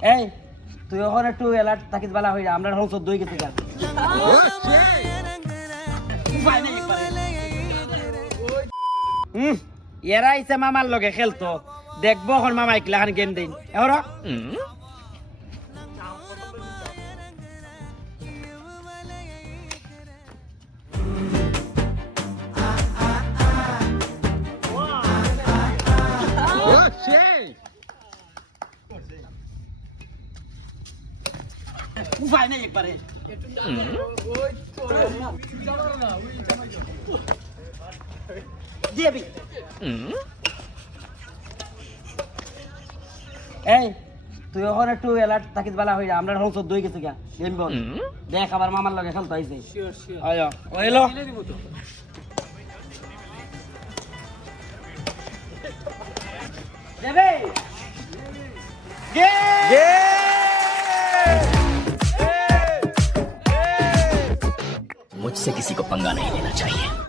এই তুই ওখানে একটু অ্যালার্ট থাকিস বালা হইরা আমরা এখন 14 হয়ে গেছি গা এরা আইছে মামার লগে খেলতো দেখবো এখন মামা একলাখান গেম দিন এহর উপায় নেই একবারে দিবি এই তুই ওখানে একটু অ্যালার্ট থাকিস বালা হইরা আমরা এখন 14 হয়ে গেছি গা গেম বল দেখ আবার মামার লগে খেলতো আইছে শিওর শিওর আয় ও এলো দেবে গে मुझसे किसी को पंगा नहीं लेना चाहिए।